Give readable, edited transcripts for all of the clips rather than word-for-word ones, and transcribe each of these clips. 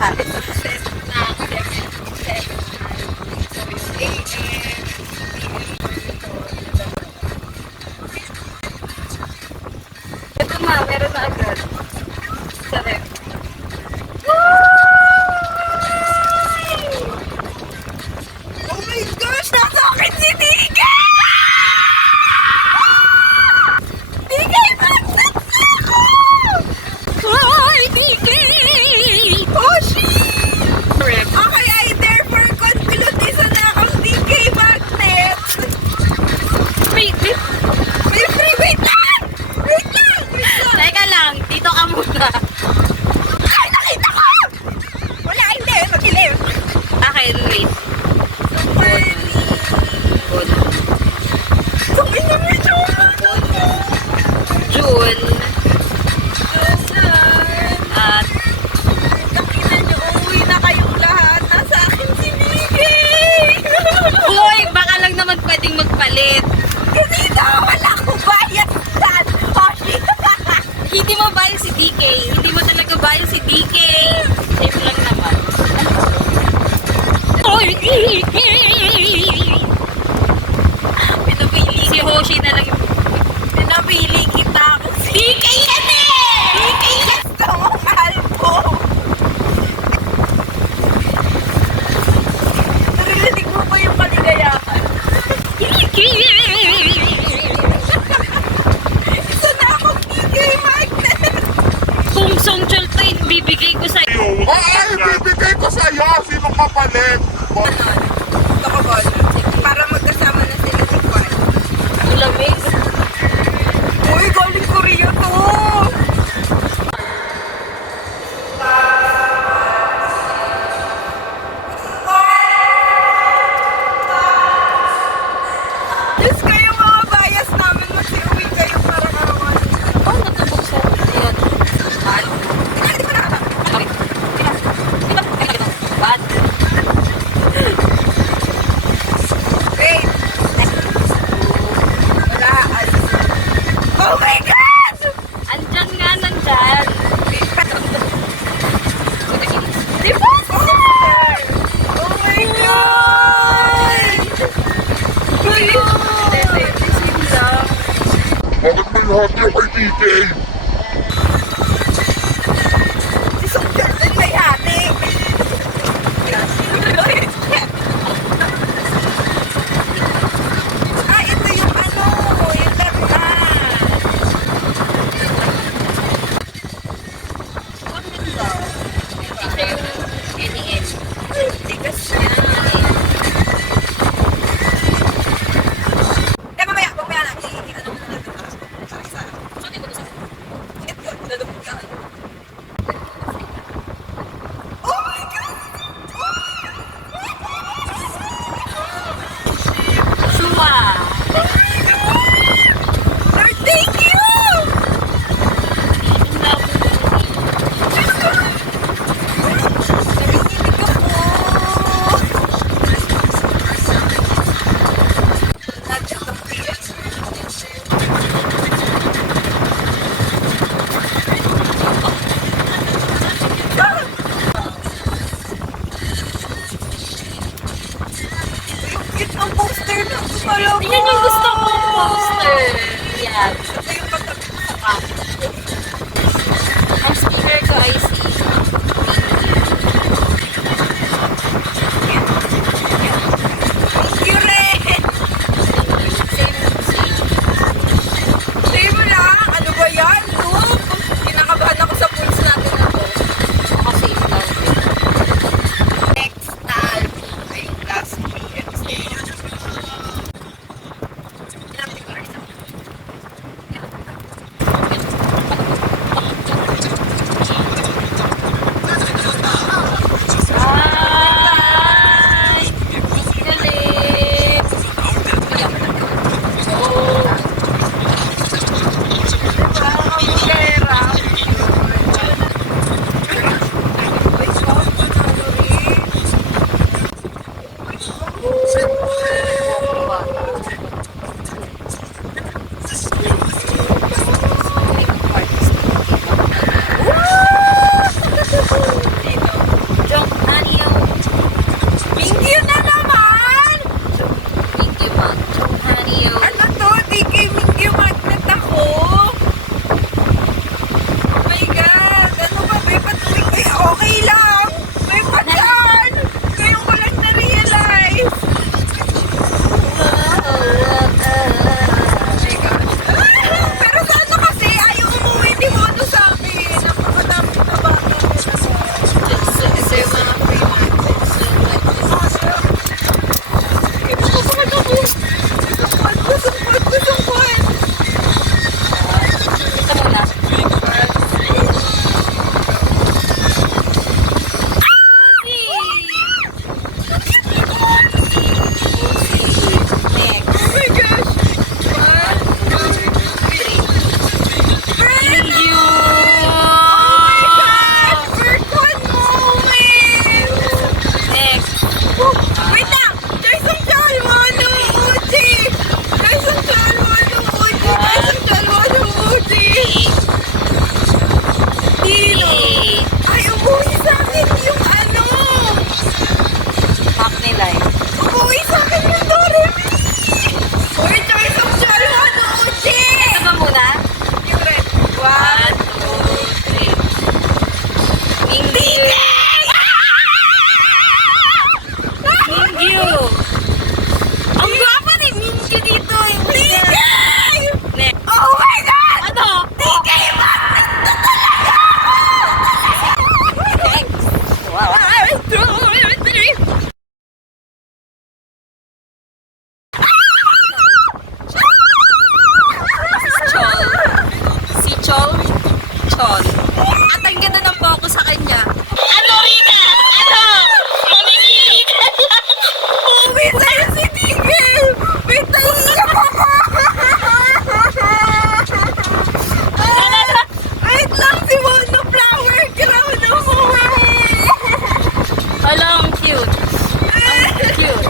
Ito ma, meron na agad. Sarap. Oh my gosh! Nasa akin si Tika! Tika, imagsat na ako! Hi, Tika! Oh, shit! Okay, I therefore conclude isa na akong DK magnet. Wait, wait lang! Wait lang! Teka lang, dito ka muna. Ay, nakita ko! Wala, hindi. Mag-ilim. Okay, wait. June. At nakita nyo, uuwi na kayong lahat. Nasa akin si Miggy! Uy, baka lang naman pwedeng magpalit. Kasi daw, wala ko bayad saan. Oh, shit! Hindi mo bayad si DK. Hindi mo talaga bayad si DK. Safe lang naman. Pinapili si Hoshi na lang yung pinapili kita kung si DK yan eh! DK yan sa mahal ko! Narinig mo ba yung kaligayahan? DK! Isa na akong DK magnet! Kung social train, bibigay ko sa'yo. Ay, bibigay ko sa'yo! Sinong kapalit? Gusto ko ba? Para magkasama na sila ni Juan. Ang lamig. Uy, galing Korea to! Diyos kayo mga bias namin, magsiuwi kayo para karawan. Oh, natubuksan. Ayan. Ano? Hindi ko na. What? Wait. Wala. Oh my God! Andyan nga, nandyan. Diposter! Oh my God! Lisin lang. Bakit may lahat yung kay DK? Si Soldier din may hati. Ah, ito yung ano, yung laruan. Bakit daw? Ito yung NES. Tigas niya. Kaya mamaya lang. Ano mo na natin? Isa. Sorry ko to sa. Ito, lalabog ka. Oh my God! Shua! Lord, thank you! Narinig ako. Mingyu. Mingyu. Ang gwapo ni Mingyu dito. Next. Oh my God! Ano? TK, maganda talaga ako! Next. Chol. Si Chol. Chol. At ang ganda ng focus sa kanya. Ano, Rika? Ano? Mamimili ka lang. Uwi sa'yo si TK! Wait, naiiyak ako! Wait lang, si Mono Flower Crown ako! Hala, ang cute. Ang cute.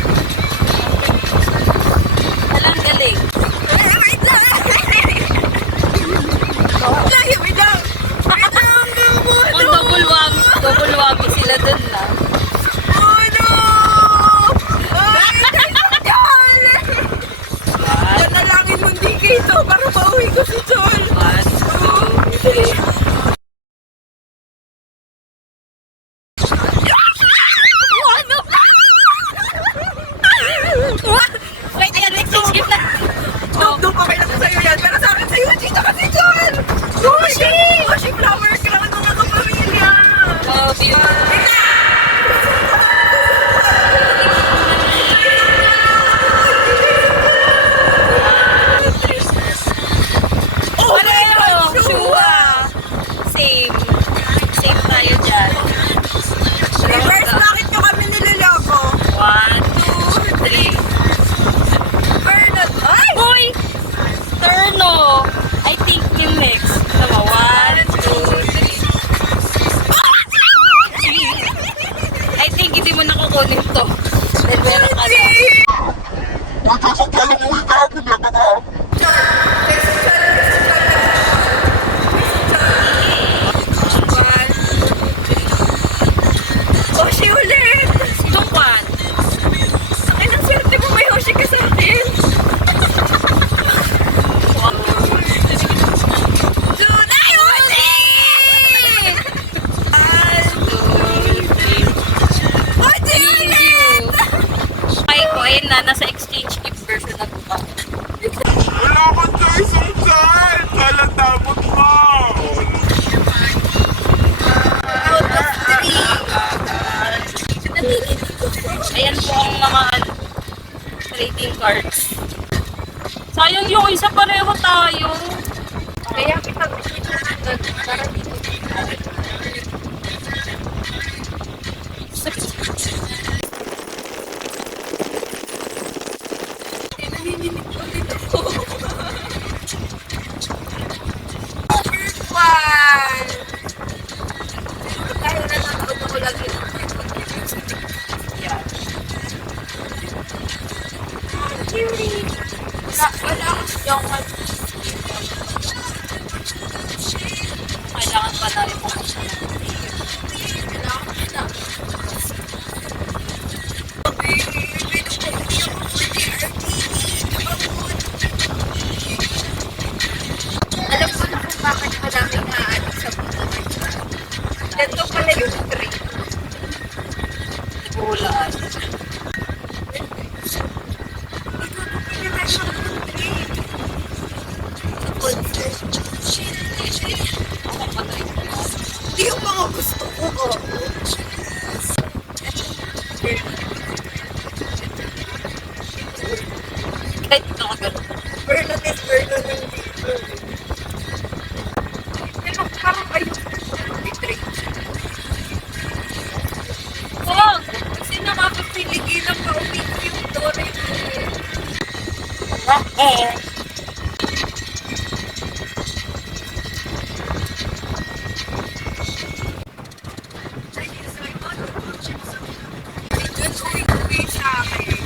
Hala, ang galing. Wait lang! Wait lang! Wait lang, Ang double whammy sila dun na. Oh no! Ay, Chol! Nanalangin mong TK ito para mauwi ko si Chol! 1, 2, 3. Wait, ayan, next skip na. Doon pa kayo sa'yo yan, pero sa akin sa'yo, dito kasi Chol! Roshi! Roshi Flower Crown mga kapamilya! Love you. Oh my Pareho, God! Shua. Same. Same tayo dyan. Reverse, bakit nyo kami niloloko? 1, 2, 3. Bernard, ay! Boy! Turno! I think yung next. Tama, 1, 2, 3. I think hindi mo nakukunin to. Dahil meron ka na. Uy, kasagyan mo uwi ka ako na ka. Hoshi ulit! Itong kwan. Ay, ang swerte mo may Hoshi ka sa akin! Dude, ay, Hoshi! Hoshi ulit! Ay ko, ayun na. Nasa exchange gift version na ito pa. Wala akong choice ang chan. Walang damot mo. Out of 3. Ayan po ang mga trading cards. Sayang yung isa, pareho tayo. Kaya kita para dito. Nanginginig ulit ako. Overfall! Dahil nanonood ako lagi ng Yan. wala akong yung Kailangan pa na rin pumunta. alam ko na kung bakit madaming naaalik sa buhay. Ganito pala yung trick. Bulaan. Ako pa na rin. Hindi yung mga gusto ko. Kahit ito ka ganun. Bernard is Bernard ng dito. Pero parang ayun yung trick. Wag! Kasi nakakapiligi ng maumig yung Dore. Uwi sa akin.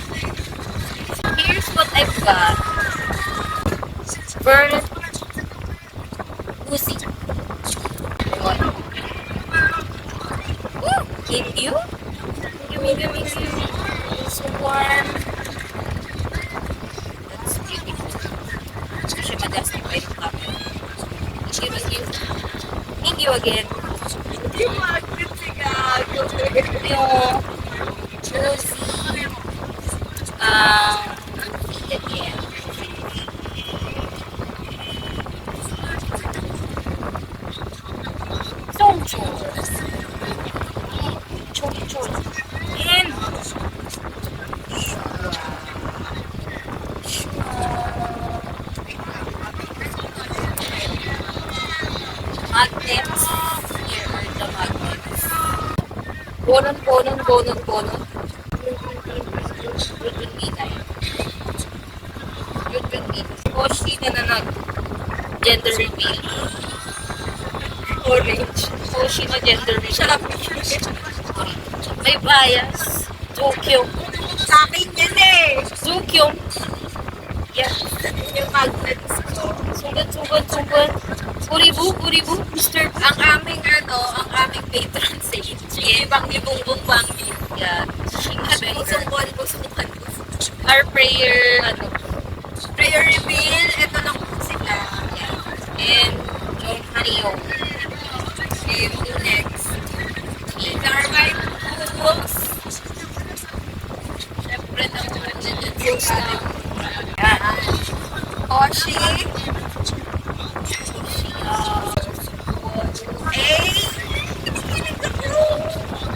Here's what I've got. Bird. Pussy. What? Woo! Give you? Gimme. So warm. That's beautiful. Kasi ma-justify yung camera. Thank you again. Yung magnet Yung Josie. Again. Sonjo. Chocho. And magnets. Here are the magnets. Bonon. Yun minay. Hoshi na gender reveal. Orange. Hoshi na gender reveal. May bias. Zukyong. Sa akin yan eh. Zukyong. Yeah. Yung magnets ko. Sugat. Puribu. Mr. Ang aming patron saint. Sige, Banggi-Bungbong Banggi. Yeah. Busong-buwan. Our prayer, Prayer reveal. Ito lang po sila. and John Hanio. Okay, who next? These are my books. Siyempre na mga dyan Books na. Oshi.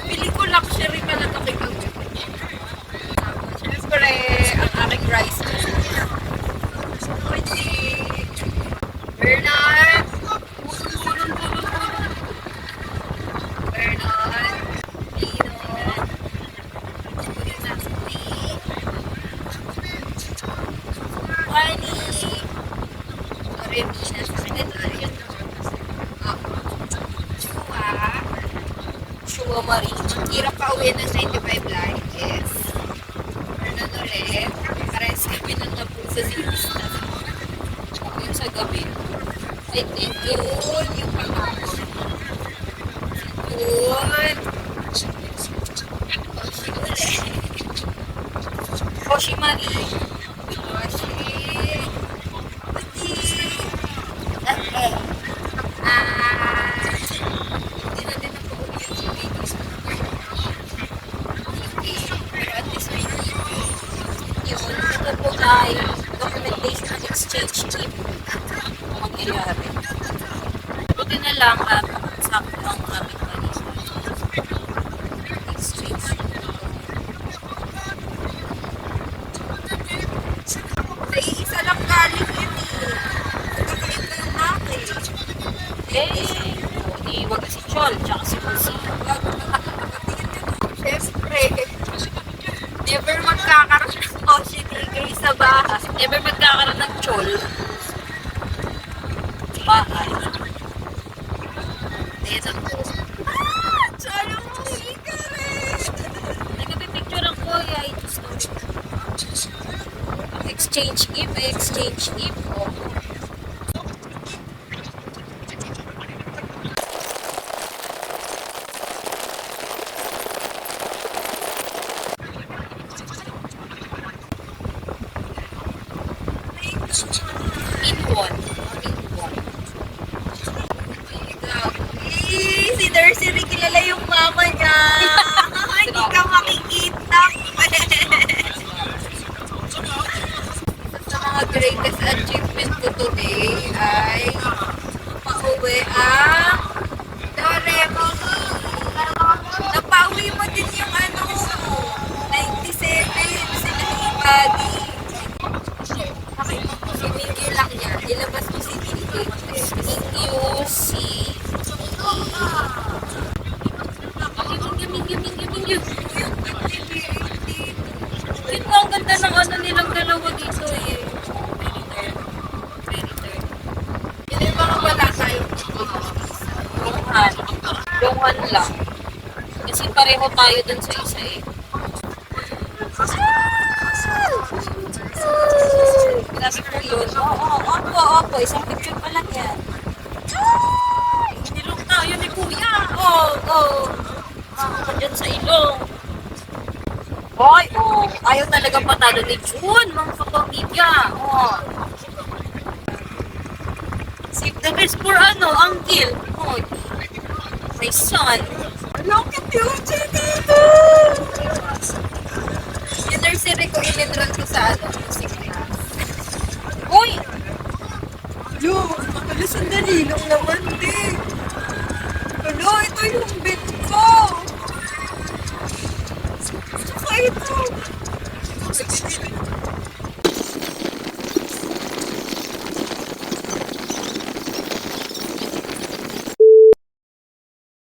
Pili ko luxury pala ito kay Kang. Siyempre, ang aking rice. Bernard. Lino. Honey. Remina. Shua Marie. Hirap pa uwi ng 95 life. Yes. Ano ulit? Pares kami ng napong sa series na. Yung sa gabi. I think yun. Yun yung pangako. Yun. Oshi ulit. Hoshi Marie. Oshi. Uti. Okay. Hindi na din ako uwi yung babies. Okay. Pero at least may Yun. Ito po ay documentation and exchange team. Mangyayari. Buti na lang at sakto ang aming mali. Exchange. isa lang galing yun eh. Nagkakait na yung natin. Di wag si Chol, tsaka si Pusi. Siyempre, never magkakaroon ng OCDK sa bahay. Never magkakaroon ng Chol. Bahay. Ayan ako. Sana mo ka rin. Nagpipicture ako, ay story. Exchange gift. Oh. In one. Si Nursery, kilala yung mama niya. Hindi ka makikita. Sa mga greatest achievement ko today ay pauwi ang Doraemon. Napauwi mo din yung 97 sila ni Buddy. Si Mingy lang yan. Ilabas mo si Mingy. Si Mingyu. Yun po, ang ganda ng nilang dalawa dito eh. Very third. Yun yung mga wala tayo. Longhan lang. Kasi pareho tayo dun sa isa eh. Grabe po yun. Opo. Isang picture pa lang yan. Nilong tayo ni Kuya. Ako dyan sa ilong. Ayaw talaga patalo ni June, mga kapamilya. Save the best for uncle. My son. Lokit yung dito! Yung nursery ko, in-enroll ko sa music class. Uy! Yo, wala sandali lang naman, di. Alo, ito yung bed ko. Tsaka ito.